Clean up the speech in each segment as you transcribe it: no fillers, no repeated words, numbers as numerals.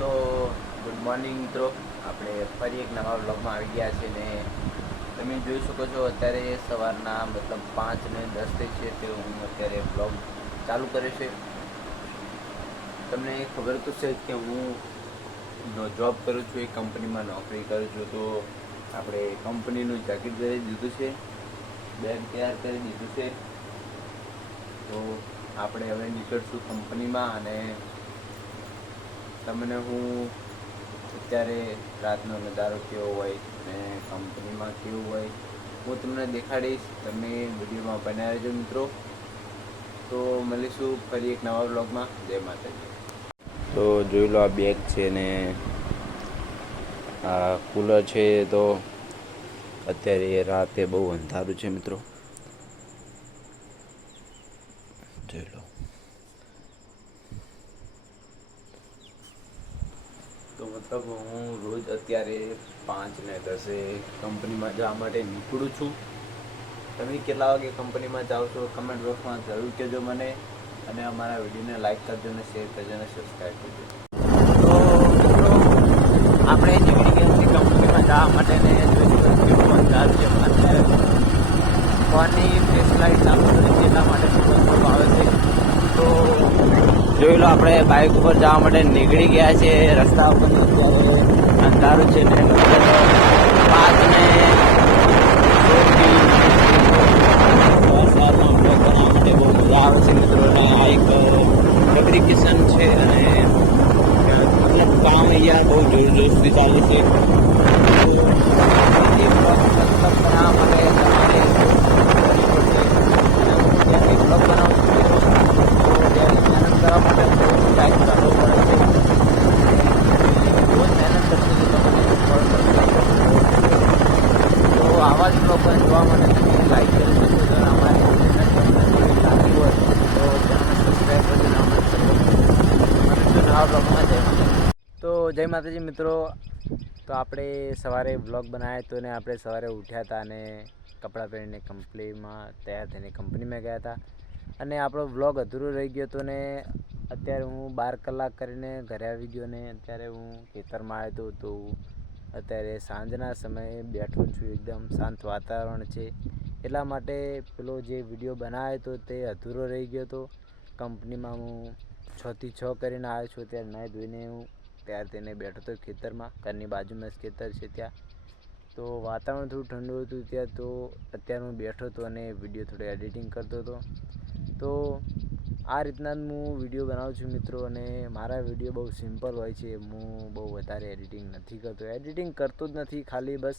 તો good morning મિત્રો, આપણે ફરી એક નવા વ્લોગમાં આવી ગયા છે ને તમે જોઈ શકો છો અત્યારે સવારના 5:10 થઈ છે તે હું અત્યારે વ્લોગ ચાલુ કર્યો છે. તમને ખબર તો છે કે હું જોબ કરું છું, એક કંપનીમાં નોકરી કરું છું. તો આપણે કંપનીનું જેકેટ કરી દીધું છે, બેગ તૈયાર કરી દીધું છે. તો આપણે હવે નીકળશું કંપનીમાં અને તમને હું અત્યારે રાતનો નજારો કેવો હોય ને કંપનીમાં કેવું હોય હું તમને દેખાડીશ. તમે વિડીયોમાં બનાવી રહેજો મિત્રો. તો મળીશું ફરી એક નવા વ્લોગમાં. જય માતાજી. તો જોઈ લો, આ બેગ છે ને આ કૂલર છે. તો અત્યારે રાતે બહુ અંધારું છે મિત્રો, જોઈ લો. તો હું રોજ અત્યારે 5:10 કંપનીમાં જવા માટે નીકળું છું. તમે કેટલા વાગે કંપનીમાં જાઓ છો કમેન્ટ બોક્સમાં જરૂર કહેજો મને, અને અમારા વિડીયોને લાઈક કરજો અને શેર કરજો અને સબસ્ક્રાઈબ કરજો. તો મિત્રો, આપણે નીકળી ગયા છીએ કંપનીમાં જવા માટે ને કેવું અંધારું છે. અત્યારે ફોનની ફ્લેશ લાઈટ ચાલુ કરી એટલા માટે થોડો આવે છે. તો જોઈ લો, આપણે બાઇક ઉપર જવા માટે નીકળી ગયા છે. રસ્તા ઉપર અત્યારે અંધારું છે ને 5 ને બનાવવા માટે બહુ મજા આવે છે મિત્રો. આ એક ફેબ્રિકેશન છે અને મતલબ કામ અહીંયા બહુ જોરશોરથી ચાલે છે. બનાવવા માટે આવા જ લોકો જોવા માટે તમે લાઈક કરી શકો છો. અમારી લાગી હોય તો ચેનલને સબસ્ક્રાઈબ કરજો. નવા બ્લોગમાં જય માતાજી મિત્રો. તો આપણે સવારે બ્લોગ બનાવ્યો હતો ને આપણે સવારે ઉઠ્યા હતા અને કપડાં પહેરીને કંપનીમાં તૈયાર થઈને કંપનીમાં ગયા હતા અને આપણો બ્લોગ અધૂરો રહી ગયો હતો ને અત્યારે હું 12 કલાક કરીને ઘરે આવી ગયો ને અત્યારે હું ખેતરમાં આવ્યો હતો. તો અત્યારે સાંજના સમયે બેઠો છું, એકદમ શાંત વાતાવરણ છે એટલા માટે પેલો જે વિડીયો બનાવ્યો હતો તે અધૂરો રહી ગયો હતો. કંપનીમાં હું 6 થી 6 કરીને આવ્યો છું. ત્યારે નાહી ધોઈને હું તૈયાર થઈને બેઠો હતો ખેતરમાં. ઘરની બાજુમાં જ ખેતર છે ત્યાં. તો વાતાવરણ થોડું ઠંડુ હતું ત્યાં. તો અત્યારે હું બેઠો હતો અને વિડીયો થોડો એડિટિંગ કરતો હતો. તો આ રીતના જ હું વિડીયો બનાવું છું મિત્રો, અને મારા વિડીયો બહુ સિમ્પલ હોય છે. હું બહુ વધારે એડિટિંગ નથી કરતો, એડિટિંગ કરતો જ નથી. ખાલી બસ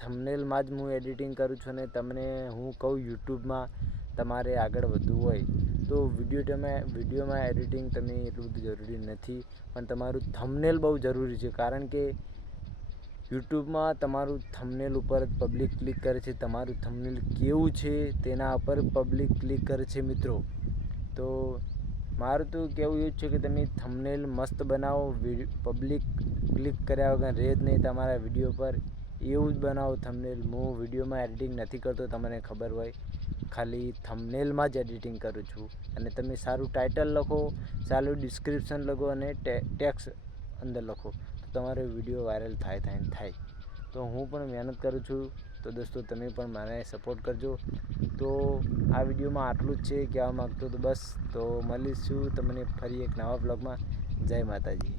થંબનેલમાં જ હું એડિટિંગ કરું છું. અને તમને હું કહું, યુટ્યુબમાં તમારે આગળ વધવું હોય તો વિડીયોમાં એડિટિંગ તમે એટલું બધું જરૂરી નથી, પણ તમારું થંબનેલ બહુ જરૂરી છે. કારણ કે યુટ્યુબમાં તમારું થંબનેલ ઉપર પબ્લિક ક્લિક કરે છે. તમારું થંબનેલ કેવું છે તેના ઉપર પબ્લિક ક્લિક કરે છે મિત્રો. તો મારું તો કહેવું એવું જ છે કે તમે થંબનેલ મસ્ત બનાવો, પબ્લિક ક્લિક કર્યા વગર રહે જ નહીં તમારા વિડીયો પર. એવું જ બનાવો થંબનેલ. હું વિડીયોમાં એડિટિંગ નથી કરતો, તમને ખબર હોય. ખાલી થંબનેલમાં જ એડિટિંગ કરું છું. અને તમે સારું ટાઇટલ લખો, સારું ડિસ્ક્રિપ્શન લખો અને ટેક્સ્ટ અંદર લખો તો તમારો વિડીયો વાયરલ થાય. તો હું પણ મહેનત કરું છું. તો દોસ્તો, તમે પણ મને સપોર્ટ કરજો. તો આ વિડીયોમાં આટલું જ છે કહેવા માગતો તો બસ. તો મળીશું તમને ફરી એક નવા બ્લોગમાં. જય માતાજી.